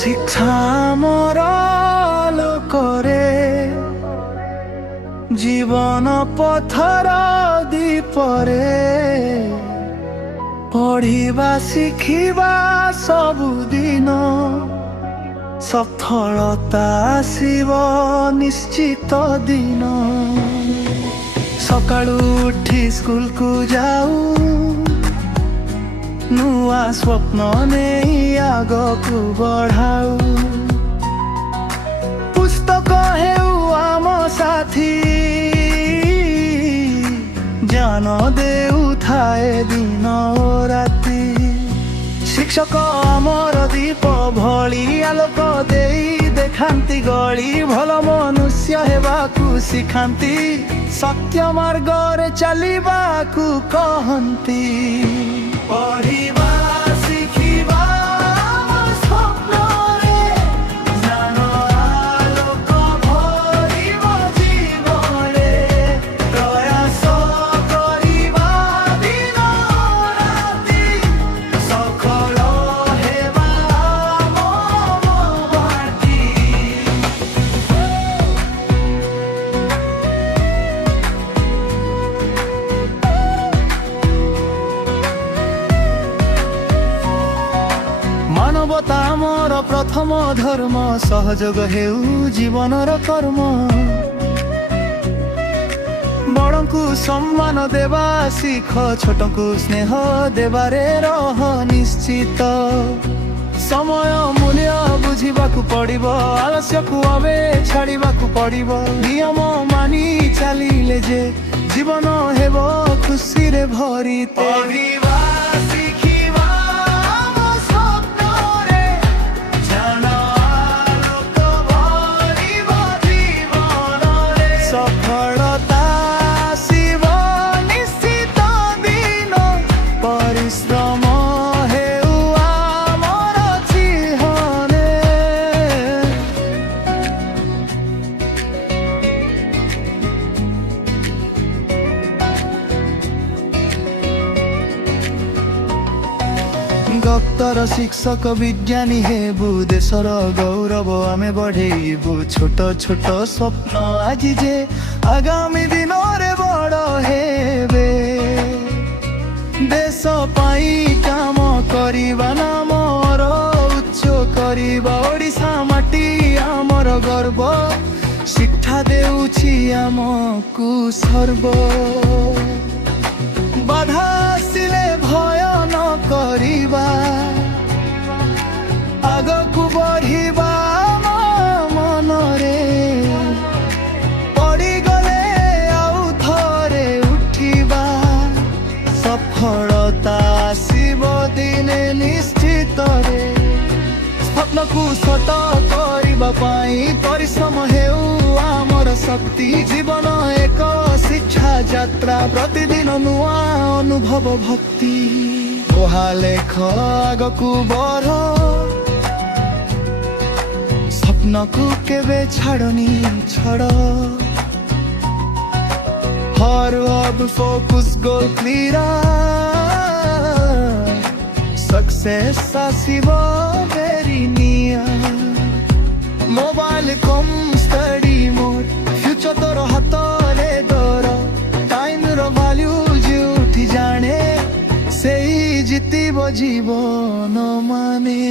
শিক্ষা মোর লোকরে জীবন পথর দীপরে পঢ়িবা শিখিবা ସବୁଦିନ সফলতা আসিব নিশ্চিত দিন। সকাଳୁ উঠি স্কুলକୁ যাও ନୂଆ ସ୍ୱପ୍ନ ନେଇ ଆଗକୁ ବଢ଼ାଉ। ପୁସ୍ତକ ହେଉ ଆମ ସାଥୀ ଜ୍ଞାନ ଦେଉଥାଏ ଦିନ ଓ ରାତି। ଶିକ୍ଷକ ଆମର ଦୀପ ଭଳି ଆଲୋକ ଦେଇ ଦେଖାନ୍ତି ଗଳି। ଭଲ ମନୁଷ୍ୟ ହେବାକୁ ଶିଖାନ୍ତି ସତ୍ୟ ମାର୍ଗରେ ଚାଲିବାକୁ କହନ୍ତି। ପଢ଼ିବା ଶିଖିବା ସ୍ୱପ୍ନରେ ଜ୍ଞାନ ଆଲୋକ ଭରିବ ଜୀବନରେ। ପ୍ରୟାସ କରିବା ଦିନ ରାତି ସଫଳ ହେବା ଆମ ବାଟି। মানবতা আমার প্রথম ধর্ম সহযোগ হেউ জীবনর কর্ম। বড়ଙ୍କୁ সম্মান দেবা শিখ ছোটଙ୍କୁ স্নেহ দেবারে রহ নিশ্চিত। সময় মূল্য বুঝিବାକୁ পড়িব আলস্যକୁ অবে ছাড়িବାକୁ পড়িব। নিয়ম মানি চালিলে যে জীবন হেব খুশিরে ভরিত। সফলতা আসিব নিশ্চিত দিন পরিশ্রম হেউ আমার চিহ্নে। ডক্টর শিক্ষক বিজ্ঞানী হেবু দেশর গৌরব আমি বঢ়েইবু। ছোট ছোট স্বপ্ন আজি যে আগামী দিনরে বড় হেবে। দেশ পাই কাম করিবা নামর উচ্চ করিবা। ওড়িশা মাটি আমার গর্ব শিক্ষা দেউছি আমকু সর্ব। বাধা আসিলে ভয় ন করিবা আগকু বঢ়িবা মনরে। পড়িগলে আউ থরে উঠিবা সফলতা আসিব দিনে নিশ্চিতরে। স্বপ্নকু সত করিবা পাই পরিশ্রম হেউ আমার শক্তি। জীবন এক শিক্ষা যাত্রা প্রতিদিন নূয়া অনুভব ভক্তি। পঢ়া লেখ আগকু বঢ় স্বপ্নকু কেবে ছাড়নি ছড়। হর অব ফোকস গোল ক্লিয়ার সকসেস আসিব ভেরি নিয়ার। মোবাইল কম স্টাডি মোড ফ্ୟୁଚର ତୋର ହାତରେ ତୋର। ଟାଇମର ଭାଲ୍ୟୁ ଯେଉଁଠି ଜାଣେ ସେଇ ଜିତିବ ଜୀବନ ମାନେ।